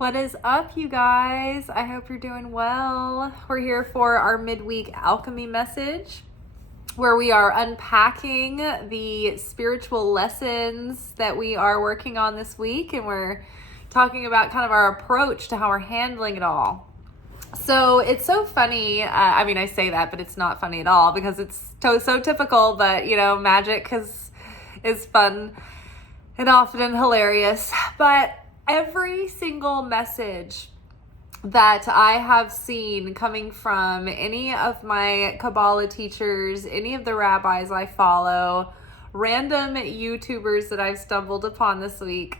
What is up, you guys? I hope you're doing well. We're here for our midweek alchemy message, where we are unpacking the spiritual lessons that we are working on this week, and we're talking about kind of our approach to how we're handling it all. So it's so funny. I say that, but it's not funny at all because it's so typical. But magic is fun and often hilarious. But every single message that I have seen coming from any of my Kabbalah teachers, any of the rabbis I follow, random YouTubers that I've stumbled upon this week,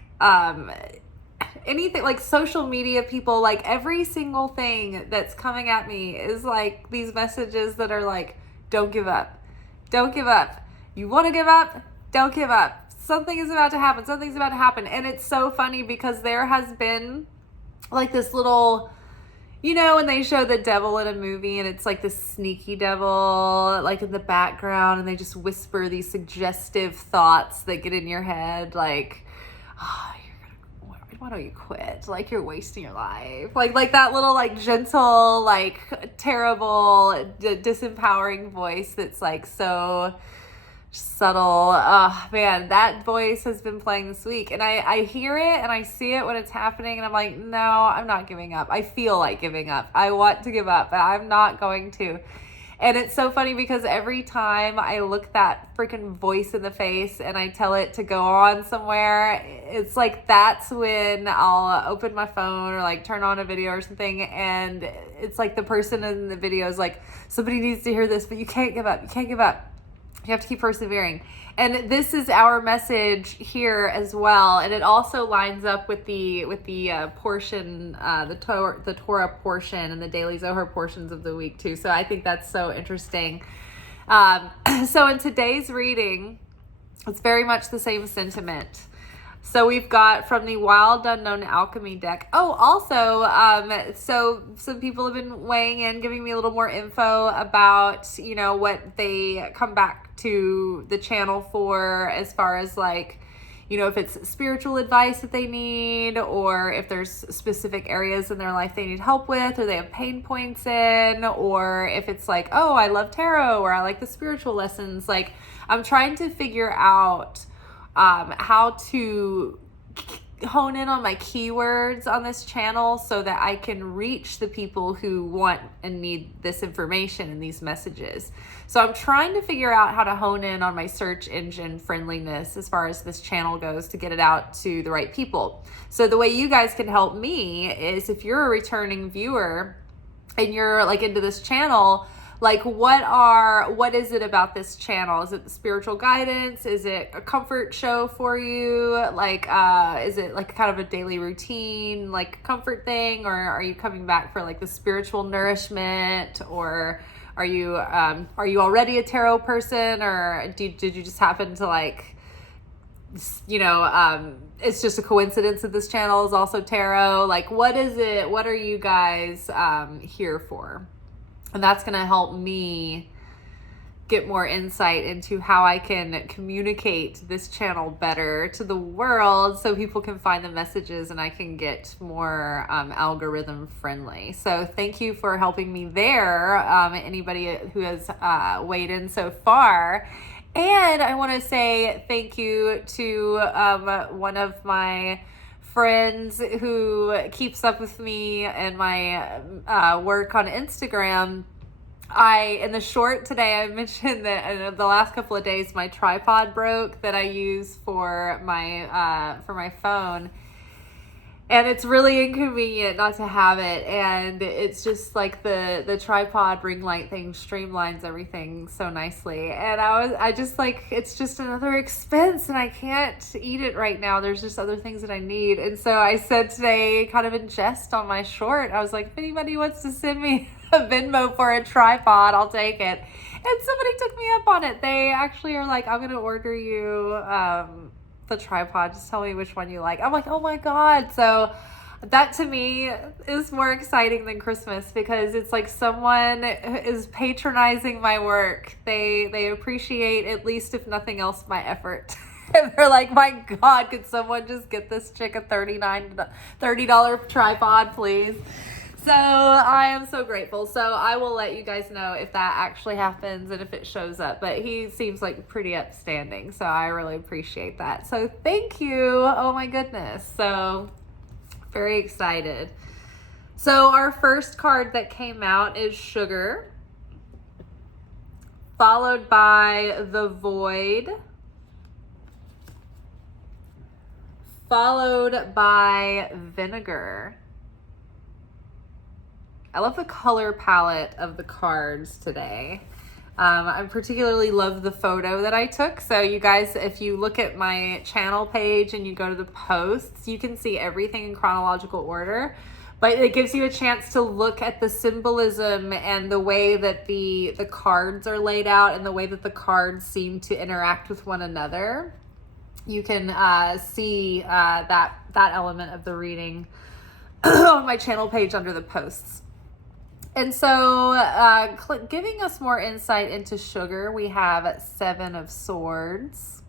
anything like social media people, like every single thing that's coming at me is like these messages that are like, don't give up. Don't give up. You want to give up? Don't give up. Something is about to happen. Something's about to happen. And it's so funny because there has been like this little, when they show the devil in a movie and it's like this sneaky devil like in the background and they just whisper these suggestive thoughts that get in your head like, why don't you quit? Like, you're wasting your life. Like that little like gentle, like terrible, disempowering voice that's like so subtle. Oh man, that voice has been playing this week, and I hear it and I see it when it's happening, and I'm like, no, I'm not giving up. I feel like giving up. I want to give up, but I'm not going to. And it's so funny because every time I look that freaking voice in the face and I tell it to go on somewhere, it's like that's when I'll open my phone or like turn on a video or something, and it's like the person in the video is like, somebody needs to hear this, but you can't give up. You can't give up. You have to keep persevering. And this is our message here as well. And it also lines up with the portion, the Torah portion and the daily Zohar portions of the week too. So I think that's so interesting. So in today's reading, it's very much the same sentiment. So we've got from the Wild Unknown Alchemy deck. Oh, also, so some people have been weighing in, giving me a little more info about, what they come back to the channel for as far as like, if it's spiritual advice that they need, or if there's specific areas in their life they need help with, or they have pain points in, or if it's like, oh, I love tarot, or I like the spiritual lessons. Like, I'm trying to figure out how to hone in on my keywords on this channel so that I can reach the people who want and need this information and these messages. So I'm trying to figure out how to hone in on my search engine friendliness as far as this channel goes to get it out to the right people. So the way you guys can help me is if you're a returning viewer and you're like into this channel, like what is it about this channel? Is it the spiritual guidance? Is it a comfort show for you? Like, is it like kind of a daily routine, like comfort thing? Or are you coming back for like the spiritual nourishment? Or are you already a tarot person? Or did you just happen to like, it's just a coincidence that this channel is also tarot? Like, what is it? What are you guys here for? And that's going to help me get more insight into how I can communicate this channel better to the world so people can find the messages and I can get more algorithm friendly. So thank you for helping me there, anybody who has weighed in so far. And I want to say thank you to one of my friends who keeps up with me and my work on Instagram. In the short today, I mentioned that in the last couple of days, my tripod broke that I use for my phone. And it's really inconvenient not to have it. And it's just like the tripod ring light thing streamlines everything so nicely. And I just like, it's just another expense and I can't eat it right now. There's just other things that I need. And so I said today, kind of in jest on my short, I was like, if anybody wants to send me a Venmo for a tripod, I'll take it. And somebody took me up on it. They actually are like, I'm going to order you, the tripod, just tell me which one you like. I'm like, oh my God. So that to me is more exciting than Christmas because it's like someone is patronizing my work. They appreciate, at least if nothing else, my effort. And they're like, my God, could someone just get this chick a $30 tripod, please? So I am so grateful. So I will let you guys know if that actually happens and if it shows up. But he seems like pretty upstanding. So I really appreciate that. So thank you. Oh my goodness. So very excited. So our first card that came out is Sugar, followed by the Void, followed by Vinegar. I love the color palette of the cards today. I particularly love the photo that I took. So you guys, if you look at my channel page and you go to the posts, you can see everything in chronological order. But it gives you a chance to look at the symbolism and the way that the cards are laid out and the way that the cards seem to interact with one another. You can see that element of the reading on my channel page under the posts. And so giving us more insight into Sugar, we have 7 of Swords.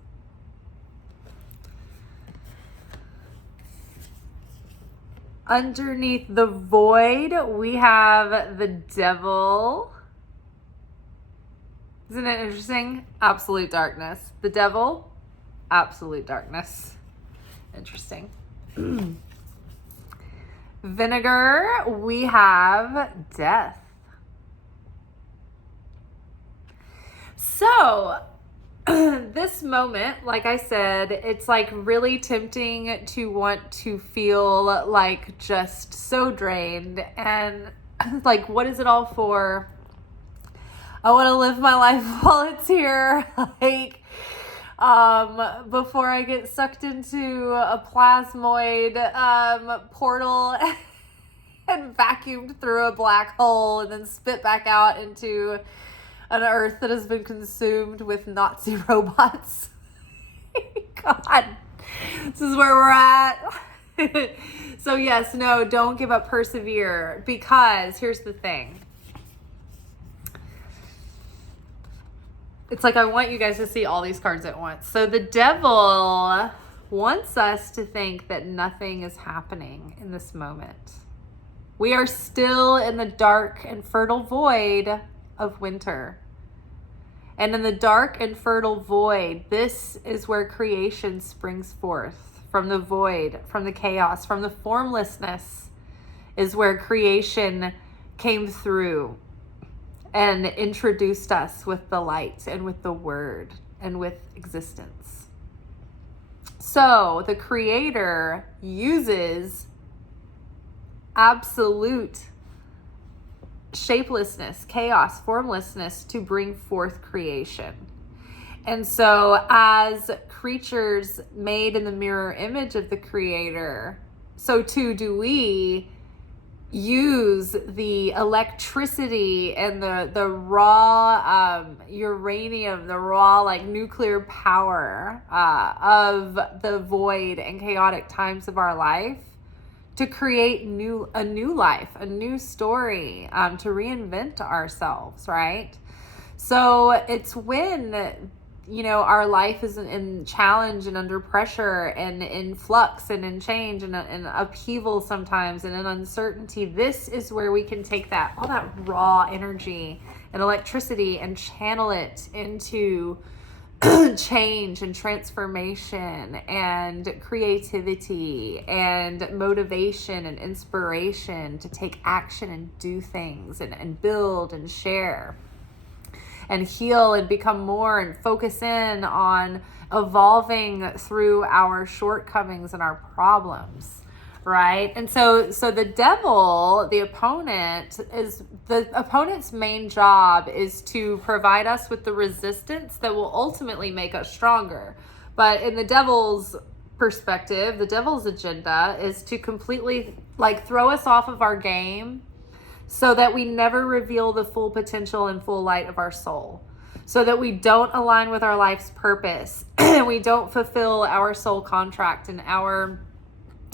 Underneath the Void, we have the Devil. Isn't it interesting? Absolute darkness. The Devil, absolute darkness. Interesting. Vinegar, we have Death. So this moment, like I said, it's like really tempting to want to feel like just so drained and like, what is it all for? I want to live my life while it's here. Like, before I get sucked into a plasmoid portal and vacuumed through a black hole and then spit back out into an earth that has been consumed with Nazi robots. God, this is where we're at. So yes, no, don't give up, persevere, because here's the thing. It's like I want you guys to see all these cards at once. So the Devil wants us to think that nothing is happening in this moment. We are still in the dark and fertile void of winter. And in the dark and fertile void, this is where creation springs forth. From the void, from the chaos, from the formlessness is where creation came through and introduced us with the light and with the word and with existence. So the Creator uses absolute shapelessness, chaos, formlessness to bring forth creation. And so as creatures made in the mirror image of the Creator, so too do we use the electricity and the raw uranium, the raw like nuclear power of the void and chaotic times of our life to create a new life, a new story, to reinvent ourselves, right? So it's when, you know, our life is in challenge and under pressure and in flux and in change and in upheaval sometimes and in uncertainty. This is where we can take that, all that raw energy and electricity and channel it into change and transformation and creativity and motivation and inspiration to take action and do things and build and share and heal and become more and focus in on evolving through our shortcomings and our problems, right? And so the devil, the opponent's main job is to provide us with the resistance that will ultimately make us stronger. But in the devil's perspective, the devil's agenda is to completely like throw us off of our game so that we never reveal the full potential and full light of our soul, so that we don't align with our life's purpose and we don't fulfill our soul contract and our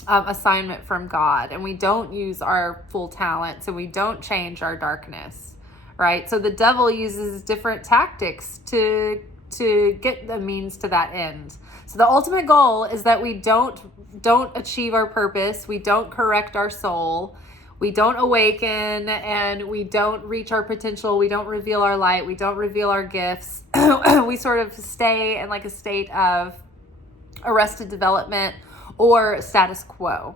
assignment from God, and we don't use our full talents and we don't change our darkness, right? So the devil uses different tactics to get the means to that end. So the ultimate goal is that we don't achieve our purpose, we don't correct our soul, we don't awaken, and we don't reach our potential, we don't reveal our light, we don't reveal our gifts. We sort of stay in like a state of arrested development or status quo,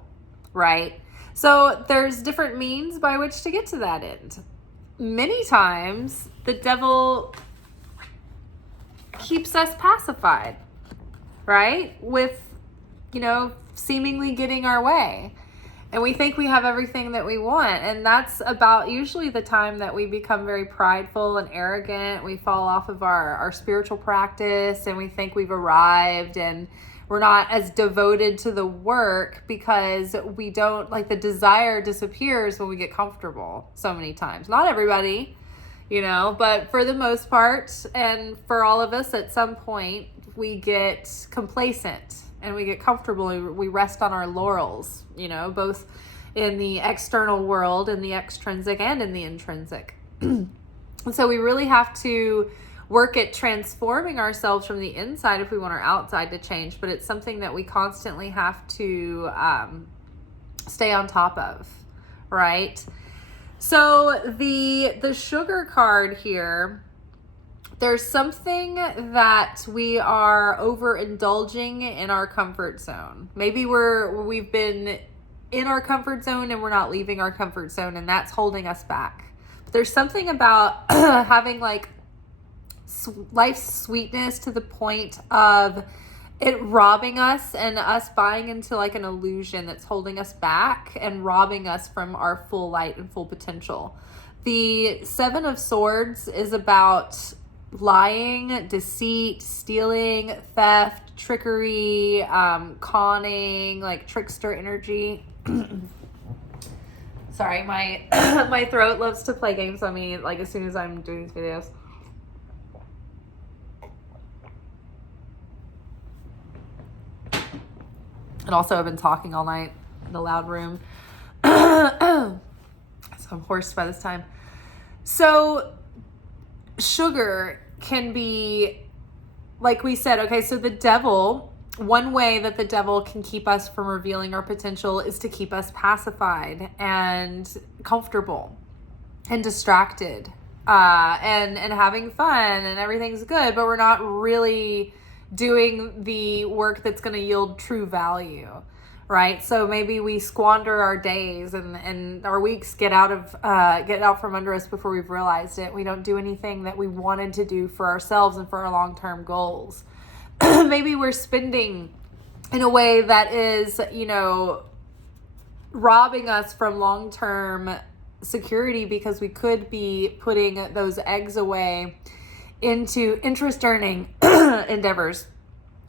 right? So there's different means by which to get to that end. Many times the devil keeps us pacified, right? With, seemingly getting our way. And we think we have everything that we want. And that's about usually the time that we become very prideful and arrogant. We fall off of our spiritual practice and we think we've arrived, and we're not as devoted to the work because we don't, like, the desire disappears when we get comfortable so many times. Not everybody, but for the most part, and for all of us at some point, we get complacent and we get comfortable. We rest on our laurels, both in the external world, in the extrinsic and in the intrinsic. And so we really have to work at transforming ourselves from the inside if we want our outside to change, but it's something that we constantly have to stay on top of, right? So the sugar card here, there's something that we are overindulging in our comfort zone. Maybe we've been in our comfort zone and we're not leaving our comfort zone, and that's holding us back. But there's something about having like life's sweetness to the point of it robbing us and us buying into like an illusion that's holding us back and robbing us from our full light and full potential. The Seven of Swords is about lying, deceit, stealing, theft, trickery, conning, like trickster energy. Sorry, my my throat loves to play games on me like as soon as I'm doing these videos. And also I've been talking all night in the loud room. So I'm hoarse by this time. So sugar can be, like we said, okay, so the devil, one way that the devil can keep us from revealing our potential is to keep us pacified and comfortable and distracted and having fun and everything's good, but we're not really doing the work that's going to yield true value, right? So maybe we squander our days and our weeks get out from under us before we've realized it. We don't do anything that we wanted to do for ourselves and for our long-term goals. Maybe we're spending in a way that is, robbing us from long-term security because we could be putting those eggs away into interest earning endeavors.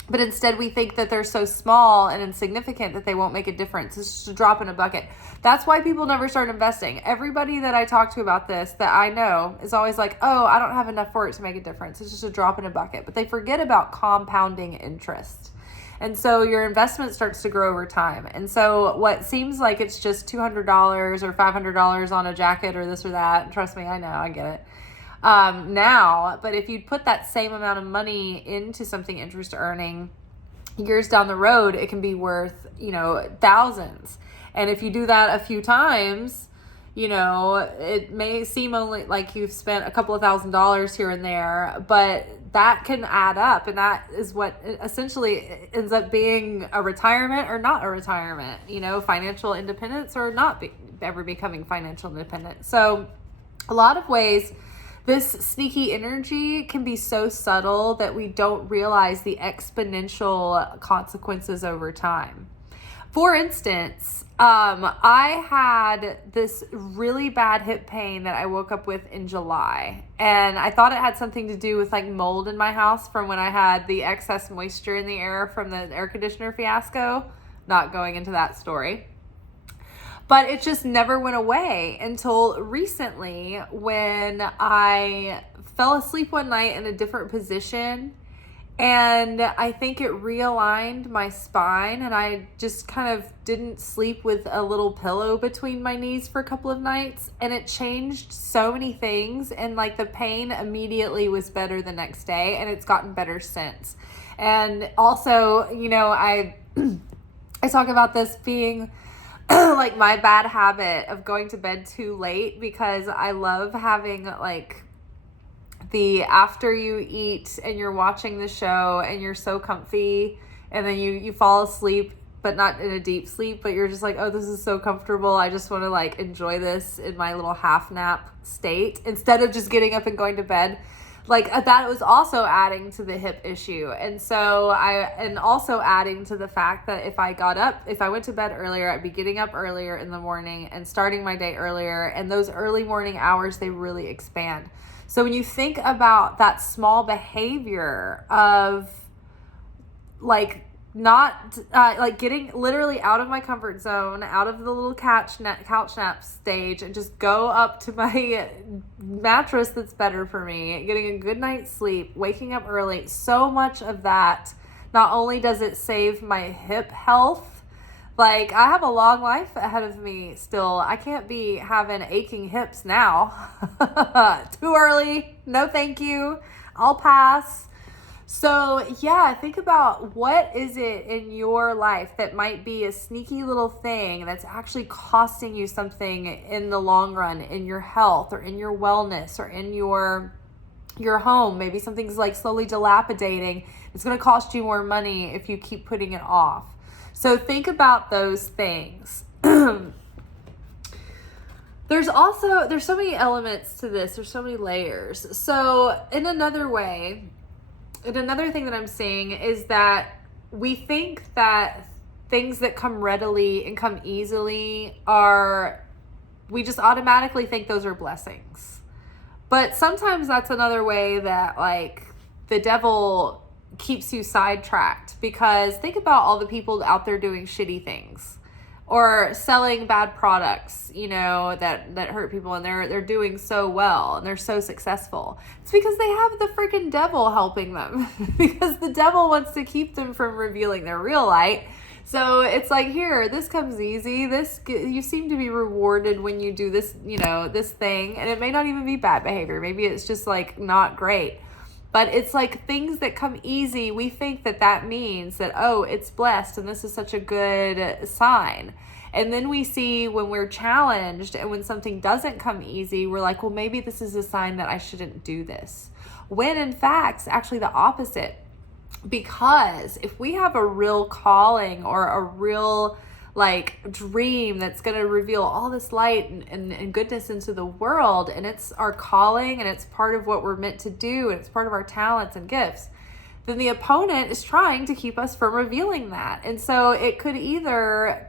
But instead we think that they're so small and insignificant that they won't make a difference. It's just a drop in a bucket. That's why people never start investing. Everybody that I talk to about this that I know is always like, oh, I don't have enough for it to make a difference. It's just a drop in a bucket. But they forget about compounding interest. And so your investment starts to grow over time. And so what seems like it's just $200 or $500 on a jacket or this or that, and trust me, I know, I get it. Now, but if you'd put that same amount of money into something interest earning, years down the road, it can be worth, thousands. And if you do that a few times, it may seem only like you've spent a couple of $1,000s here and there, but that can add up. And that is what essentially ends up being a retirement or not a retirement, financial independence or not ever becoming financial independent. So a lot of ways, this sneaky energy can be so subtle that we don't realize the exponential consequences over time. For instance, I had this really bad hip pain that I woke up with in July, and I thought it had something to do with like mold in my house from when I had the excess moisture in the air from the air conditioner fiasco. Not going into that story. But it just never went away until recently when I fell asleep one night in a different position And I think it realigned my spine, and I just kind of didn't sleep with a little pillow between my knees for a couple of nights, and it changed so many things. And like the pain immediately was better the next day, and it's gotten better since. And also, you know, I talk about this being like my bad habit of going to bed too late, because I love having like the after you eat and you're watching the show and you're so comfy, and then you fall asleep, but not in a deep sleep, but you're just like, oh, this is so comfortable. I just want to like enjoy this in my little half nap state instead of just getting up and going to bed. Like that was also adding to the hip issue. And so and also adding to the fact that if I went to bed earlier, I'd be getting up earlier in the morning and starting my day earlier. And those early morning hours, they really expand. So when you think about that small behavior of like not like getting literally out of my comfort zone, out of the little couch nap stage, and just go up to my mattress that's better for me, getting a good night's sleep, waking up early, so much of that, not only does it save my hip health, like I have a long life ahead of me still. I can't be having aching hips now. Too early. No, thank you. I'll pass. So yeah, think about what is it in your life that might be a sneaky little thing that's actually costing you something in the long run, in your health or in your wellness or in your home. Maybe something's like slowly dilapidating. It's going to cost you more money if you keep putting it off. So think about those things. There's so many elements to this. There's so many layers. So in another thing that I'm seeing is that we think that things that come readily and come easily we just automatically think those are blessings. But sometimes that's another way that like the devil keeps you sidetracked, because think about all the people out there doing shitty things or selling bad products, you know, that hurt people, and they're doing so well and they're so successful. It's because they have the freaking devil helping them because the devil wants to keep them from revealing their real light. So it's like, here, this comes easy. You seem to be rewarded when you do this, you know, this thing, and it may not even be bad behavior. Maybe it's just like not great. But it's like things that come easy, we think that means that, oh, it's blessed and this is such a good sign. And then we see when we're challenged and when something doesn't come easy, we're like, well, maybe this is a sign that I shouldn't do this. When in fact, it's actually the opposite. Because if we have a real calling or a real like dream that's going to reveal all this light and goodness into the world, and it's our calling and it's part of what we're meant to do and it's part of our talents and gifts, then the opponent is trying to keep us from revealing that. And so it could either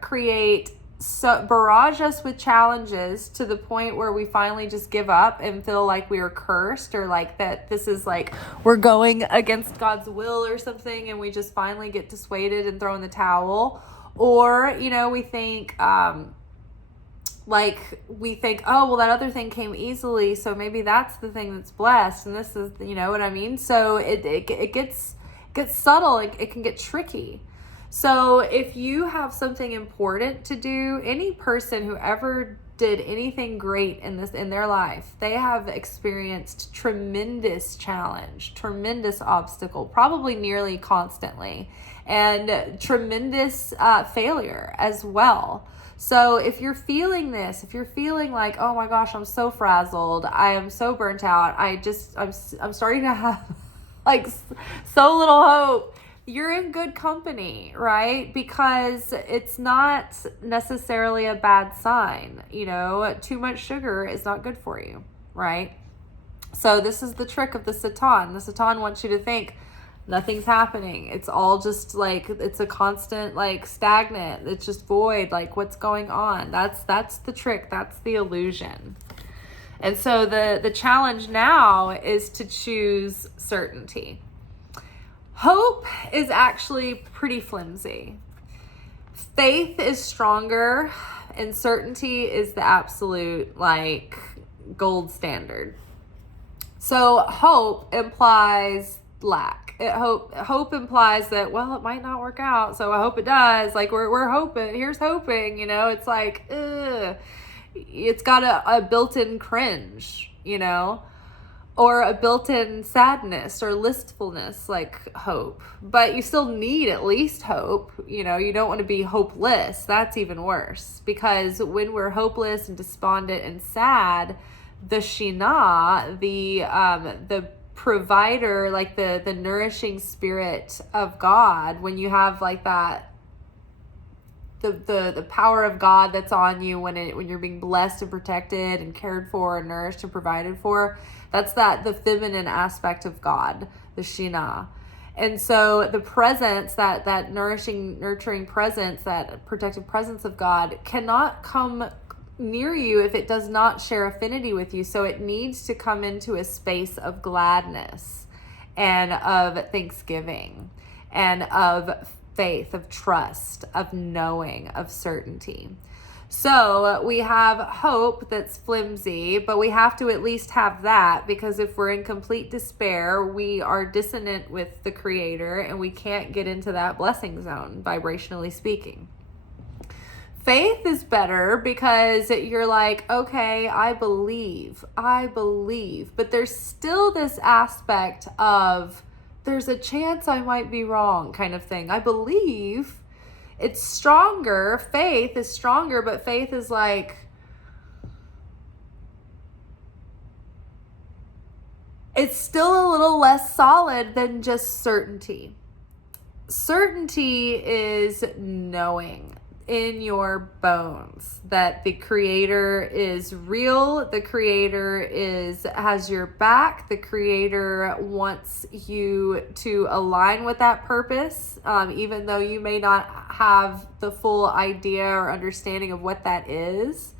barrage us with challenges to the point where we finally just give up and feel like we are cursed, or like that this is like we're going against God's will or something, and we just finally get dissuaded and throw in the towel. Or, you know, we think, oh, well, that other thing came easily, so maybe that's the thing that's blessed, and this is, you know what I mean? So it gets subtle, it can get tricky. So if you have something important to do, any person who ever did anything great in their life, they have experienced tremendous challenge, tremendous obstacle, probably nearly constantly, and tremendous failure as well. So if you're feeling this, if you're feeling like, oh my gosh, I'm so frazzled, I am so burnt out, I'm starting to have like so little hope, you're in good company, right? Because it's not necessarily a bad sign. You know, too much sugar is not good for you, right? So this is the trick of the Satan. The Satan wants you to think nothing's happening. It's all just like, it's a constant, like stagnant. It's just void. Like, what's going on? That's the trick. That's the illusion. And so the challenge now is to choose certainty. Hope is actually pretty flimsy. Faith is stronger, and certainty is the absolute, like, gold standard. So hope implies lack. Hope implies that, well, it might not work out, so I hope it does. Like we're hoping. Here's hoping. It's like, ugh. It's got a built-in cringe, or a built-in sadness or listfulness, like hope. But you still need at least hope. You don't want to be hopeless. That's even worse, because when we're hopeless and despondent and sad, the Shina, the provider, like the nourishing spirit of God, when you have like that, the power of God that's on you when you're being blessed and protected and cared for and nourished and provided for, that's the feminine aspect of God, the Shina. And so the presence, that nourishing, nurturing presence, that protective presence of God cannot come near you if it does not share affinity with you. So it needs to come into a space of gladness and of thanksgiving and of faith, of trust, of knowing, of certainty. So we have hope that's flimsy, but we have to at least have that, because if we're in complete despair, we are dissonant with the Creator and we can't get into that blessing zone, vibrationally speaking. Faith is better because you're like, okay, I believe, but there's still this aspect of, there's a chance I might be wrong kind of thing. I believe. It's stronger. Faith is stronger, but faith is like, it's still a little less solid than just certainty. Certainty is knowing in your bones that the Creator is real, the Creator has your back, the Creator wants you to align with that purpose, even though you may not have the full idea or understanding of what that is.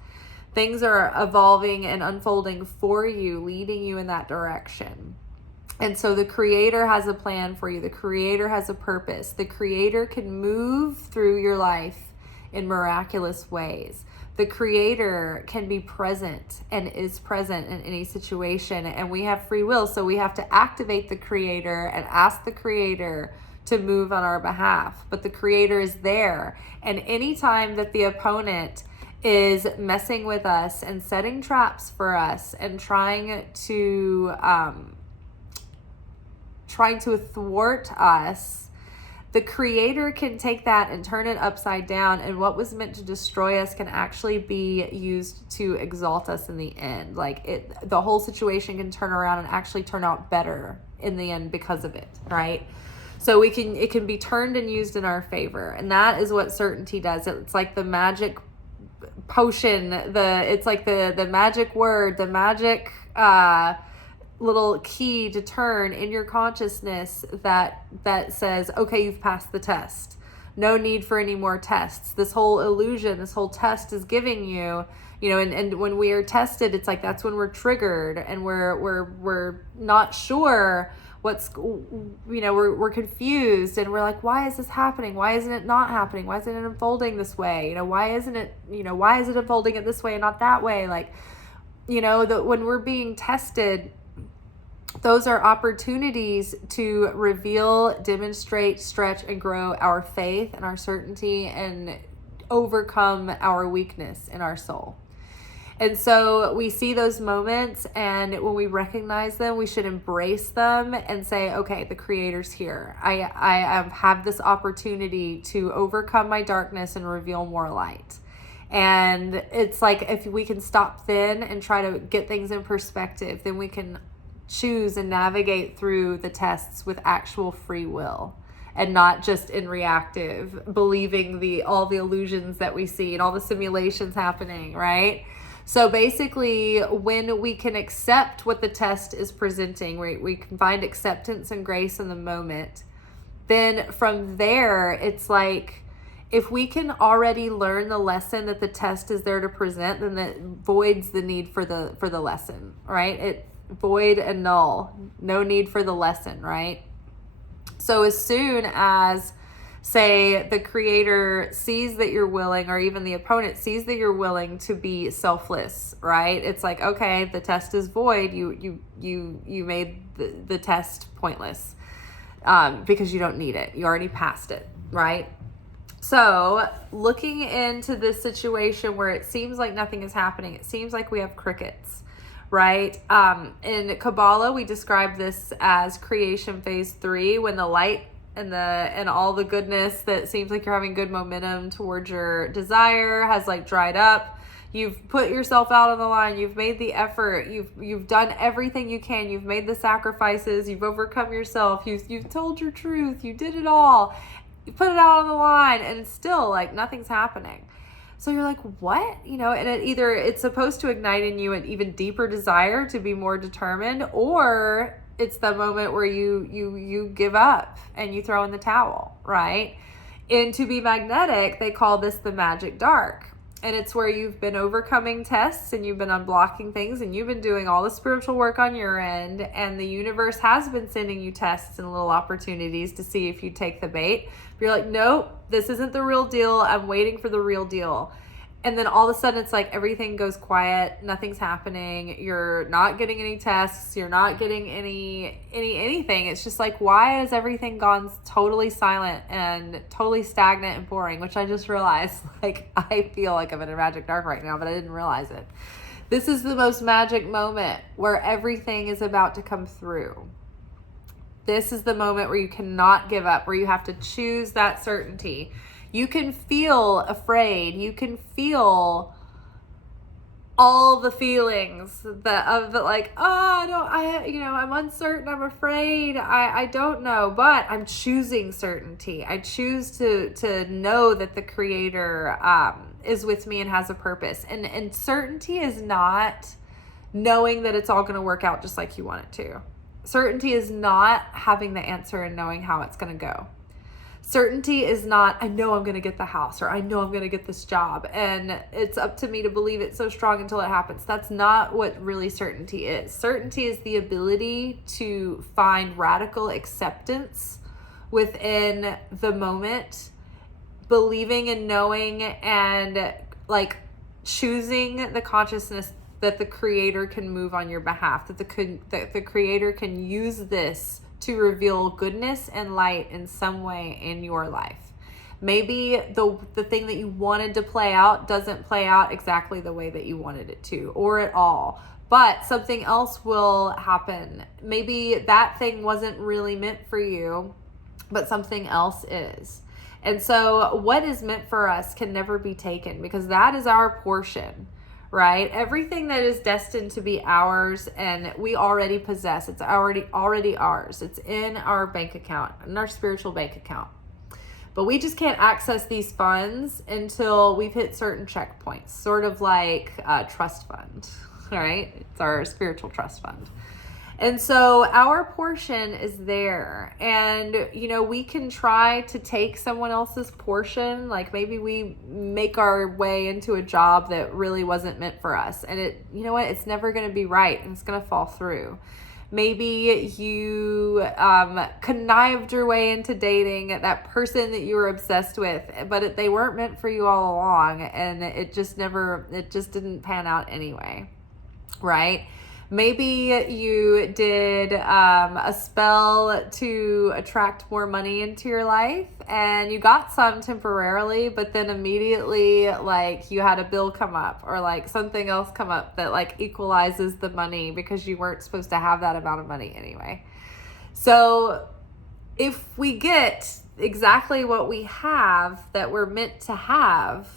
Things are evolving and unfolding for you, leading you in that direction. And so the Creator has a plan for you. The Creator has a purpose. The Creator can move through your life in miraculous ways. The Creator can be present and is present in any situation, and we have free will, so we have to activate the Creator and ask the Creator to move on our behalf. But the Creator is there, and anytime that the opponent is messing with us and setting traps for us and trying to thwart us, the Creator can take that and turn it upside down, and what was meant to destroy us can actually be used to exalt us in the end. The whole situation can turn around and actually turn out better in the end because of it, right? So it can be turned and used in our favor, and that is what certainty does. It's like the magic potion, it's like the magic word, the magic little key to turn in your consciousness that says, okay, you've passed the test. No need for any more tests. This whole illusion, this whole test is giving you, and when we are tested, it's like that's when we're triggered and we're not sure we're confused, and we're like, why is this happening? Why isn't it not happening? Why isn't it unfolding this way? Why is it unfolding it this way and not that way? When we're being tested, those are opportunities to reveal, demonstrate, stretch, and grow our faith and our certainty and overcome our weakness in our soul. And so we see those moments, and when we recognize them, we should embrace them and say, okay, the Creator's here. I have this opportunity to overcome my darkness and reveal more light. And it's like, if we can stop then and try to get things in perspective, then we can choose and navigate through the tests with actual free will and not just in reactive, believing all the illusions that we see and all the simulations happening, right? So basically, when we can accept what the test is presenting, we can find acceptance and grace in the moment, then from there, it's like, if we can already learn the lesson that the test is there to present, then that voids the need for the lesson, right? It void and null, no need for the lesson, right? So as soon as Say the creator sees that you're willing, or even the opponent sees that you're willing to be selfless, right? It's like, okay, the test is void. You made the test pointless because you don't need it. You already passed it, right? So looking into this situation where it seems like nothing is happening, it seems like we have crickets, right? In Kabbalah, we describe this as creation phase 3, when the light and all the goodness that seems like you're having good momentum towards your desire has like dried up. You've put yourself out on the line. You've made the effort. You've done everything you can. You've made the sacrifices. You've overcome yourself. You've told your truth. You did it all. You put it out on the line, and it's still like nothing's happening. So you're like, what? And it's supposed to ignite in you an even deeper desire to be more determined, or it's the moment where you give up and you throw in the towel, right? And to be magnetic, they call this the magic dark. And it's where you've been overcoming tests and you've been unblocking things and you've been doing all the spiritual work on your end. And the universe has been sending you tests and little opportunities to see if you take the bait. But you're like, nope, this isn't the real deal. I'm waiting for the real deal. And then all of a sudden it's like everything goes quiet. Nothing's happening. You're not getting any tests. You're not getting anything. It's just like, why has everything gone totally silent and totally stagnant and boring? Which I just realized, like, I feel like I'm in a magic dark right now, but I didn't realize it. This is the most magic moment where everything is about to come through. This is the moment where you cannot give up, where you have to choose that certainty. You can feel afraid. You can feel all the feelings I'm uncertain. I'm afraid. I don't know, but I'm choosing certainty. I choose to know that the Creator is with me and has a purpose. And certainty is not knowing that it's all going to work out just like you want it to. Certainty is not having the answer and knowing how it's going to go. Certainty is not, I know I'm going to get the house, or I know I'm going to get this job, and it's up to me to believe it so strong until it happens. That's not what really certainty is. Certainty is the ability to find radical acceptance within the moment, believing and knowing, and like choosing the consciousness that the Creator can move on your behalf, that the Creator can use this to reveal goodness and light in some way in your life. Maybe the thing that you wanted to play out doesn't play out exactly the way that you wanted it to, or at all, but something else will happen. Maybe that thing wasn't really meant for you, but something else is. And so what is meant for us can never be taken, because that is our portion. Right? Everything that is destined to be ours and we already possess, it's already ours. It's in our bank account, in our spiritual bank account. But we just can't access these funds until we've hit certain checkpoints, sort of like a trust fund, right? It's our spiritual trust fund. And so our portion is there, and we can try to take someone else's portion. Like maybe we make our way into a job that really wasn't meant for us, and it's never going to be right, and it's going to fall through. Maybe you connived your way into dating that person that you were obsessed with, but they weren't meant for you all along, and it just didn't pan out anyway, right? Maybe you did a spell to attract more money into your life, and you got some temporarily, but then immediately like you had a bill come up, or like something else come up that like equalizes the money, because you weren't supposed to have that amount of money anyway. So if we get exactly what we have that we're meant to have,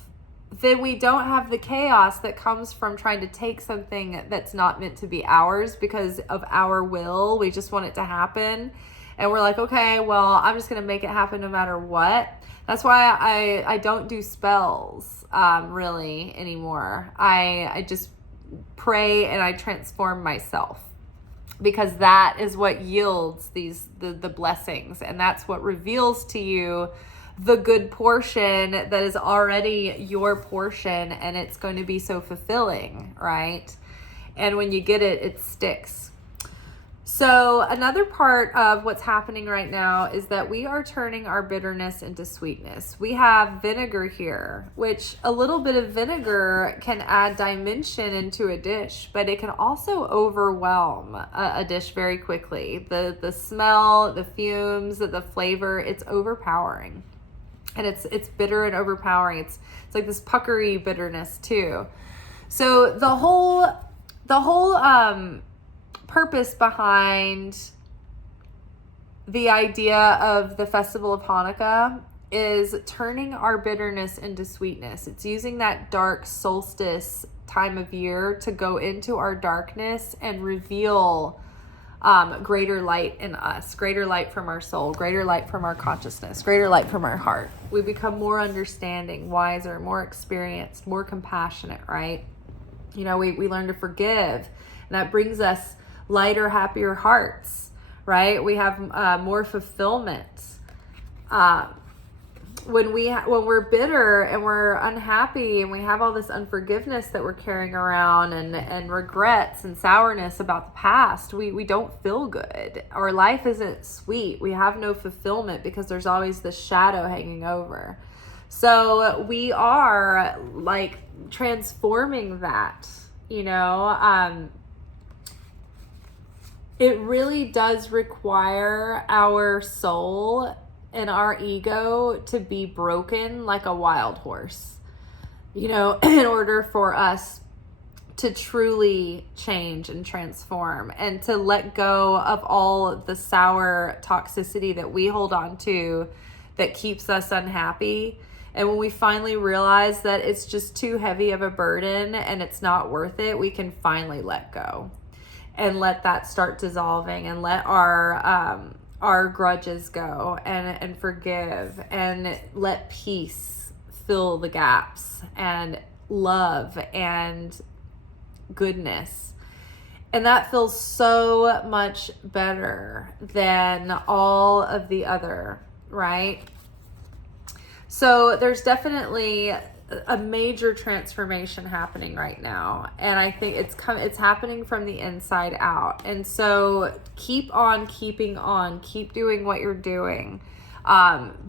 then we don't have the chaos that comes from trying to take something that's not meant to be ours because of our will. We just want it to happen. And we're like, okay, well, I'm just going to make it happen no matter what. That's why I don't do spells really anymore. I just pray and I transform myself, because that is what yields the blessings. And that's what reveals to you the good portion that is already your portion, and it's going to be so fulfilling, right? And when you get it, it sticks. So another part of what's happening right now is that we are turning our bitterness into sweetness. We have vinegar here, which a little bit of vinegar can add dimension into a dish, but it can also overwhelm a dish very quickly. The smell, the fumes, the flavor, it's overpowering. And it's bitter and overpowering. It's like this puckery bitterness too. So the whole purpose behind the idea of the festival of Hanukkah is turning our bitterness into sweetness. It's using that dark solstice time of year to go into our darkness and reveal greater light in us, greater light from our soul, greater light from our consciousness, greater light from our heart. We become more understanding, wiser, more experienced, more compassionate, right? We learn to forgive, and that brings us lighter, happier hearts, right? We have more fulfillment. When we're bitter and we're unhappy and we have all this unforgiveness that we're carrying around and regrets and sourness about the past, we don't feel good. Our life isn't sweet. We have no fulfillment because there's always this shadow hanging over. So we are like transforming that, it really does require our soul and our ego to be broken like a wild horse, in order for us to truly change and transform and to let go of all the sour toxicity that we hold on to that keeps us unhappy. And when we finally realize that it's just too heavy of a burden and it's not worth it, we can finally let go and let that start dissolving and let our grudges go and forgive and let peace fill the gaps and love and goodness. And that feels so much better than all of the other, right? So there's definitely a major transformation happening right now, and I think it's happening from the inside out. And so keep on keeping on, keep doing what you're doing.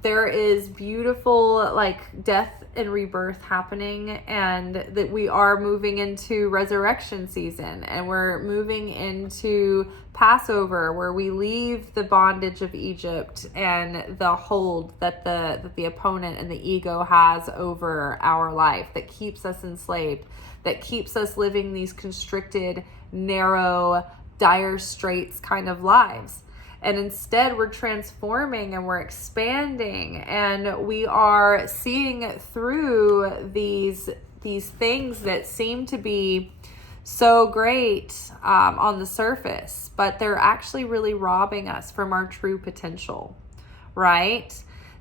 There is beautiful like death and rebirth happening, and that we are moving into resurrection season, and we're moving into Passover, where we leave the bondage of Egypt and the hold that the opponent and the ego has over our life, that keeps us enslaved, that keeps us living these constricted, narrow, dire straits kind of lives. And instead we're transforming and we're expanding, and we are seeing through these things that seem to be so great on the surface, but they're actually really robbing us from our true potential, right?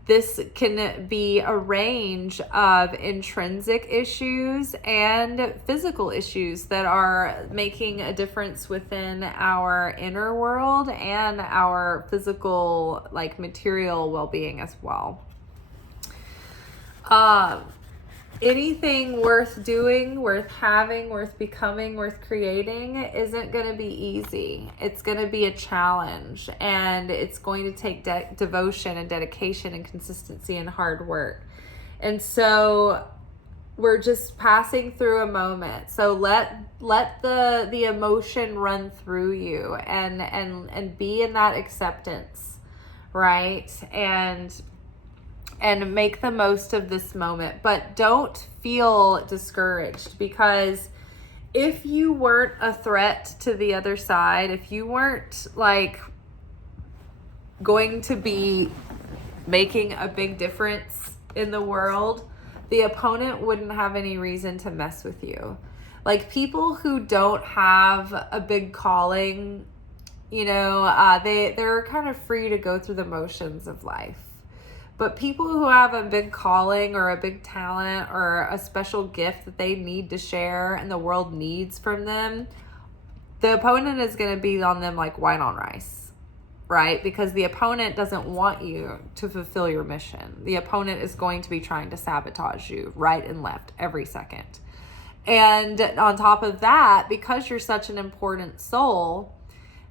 This can be a range of intrinsic issues and physical issues that are making a difference within our inner world and our physical, like material well-being as well. Anything worth doing, worth having, worth becoming, worth creating isn't going to be easy. It's going to be a challenge, and it's going to take devotion and dedication and consistency and hard work. And so we're just passing through a moment. So let the emotion run through you and be in that acceptance, right? And make the most of this moment. But don't feel discouraged, because if you weren't a threat to the other side, if you weren't like going to be making a big difference in the world, the opponent wouldn't have any reason to mess with you. Like people who don't have a big calling, they're kind of free to go through the motions of life. But people who have a big calling or a big talent or a special gift that they need to share and the world needs from them, the opponent is going to be on them like white on rice, right? Because the opponent doesn't want you to fulfill your mission. The opponent is going to be trying to sabotage you right and left every second. And on top of that, because you're such an important soul,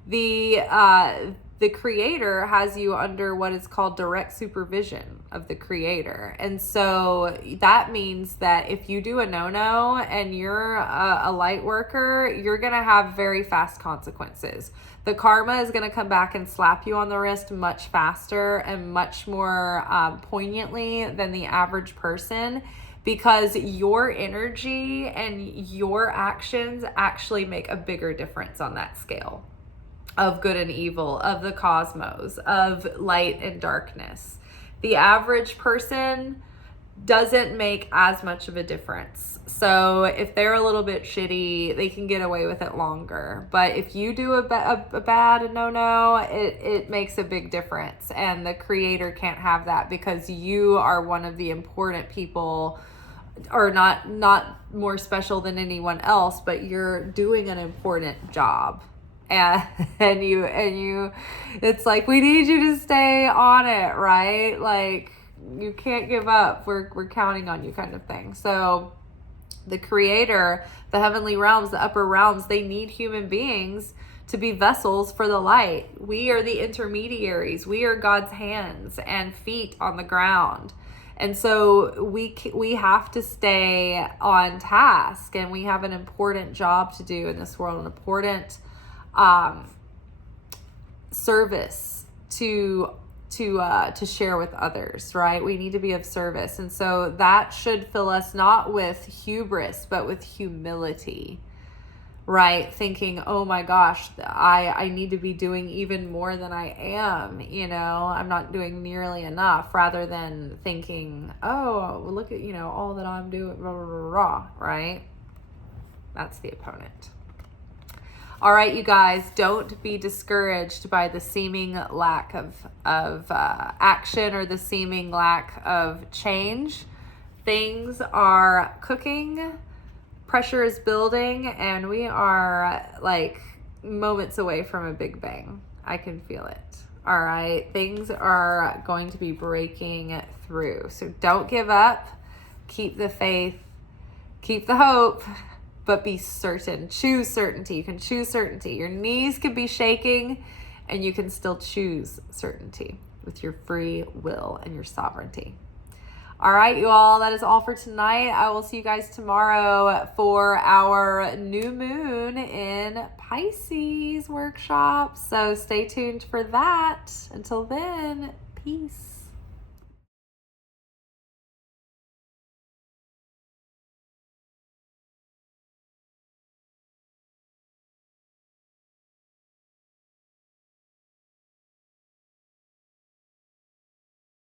The creator has you under what is called direct supervision of the creator. And so that means that if you do a no-no and you're a light worker, you're going to have very fast consequences. The karma is going to come back and slap you on the wrist much faster and much more poignantly than the average person, because your energy and your actions actually make a bigger difference on that scale of good and evil, of the cosmos, of light and darkness. The average person doesn't make as much of a difference. So if they're a little bit shitty, they can get away with it longer. But if you do a bad no-no, it makes a big difference. And the creator can't have that, because you are one of the important people, or not more special than anyone else, but you're doing an important job. And you it's like, we need you to stay on it, right? Like, you can't give up. We're counting on you, kind of thing. So the creator, the heavenly realms, the upper realms, they need human beings to be vessels for the light. We are the intermediaries. We are God's hands and feet on the ground. And so we have to stay on task, and we have an important job to do in this world, an important service to share with others, right? We need to be of service. And so that should fill us not with hubris, but with humility, right? Thinking, oh my gosh, I need to be doing even more than I am, I'm not doing nearly enough, rather than thinking, oh, look at, all that I'm doing, blah, blah, blah, blah, right? That's the opponent. All right, you guys, don't be discouraged by the seeming lack of action, or the seeming lack of change. Things are cooking, pressure is building, and we are like moments away from a big bang. I can feel it. All right, things are going to be breaking through. So don't give up. Keep the faith. Keep the hope. But be certain. Choose certainty. You can choose certainty. Your knees can be shaking, and you can still choose certainty with your free will and your sovereignty. All right, you all, that is all for tonight. I will see you guys tomorrow for our new moon in Pisces workshop. So stay tuned for that. Until then, peace.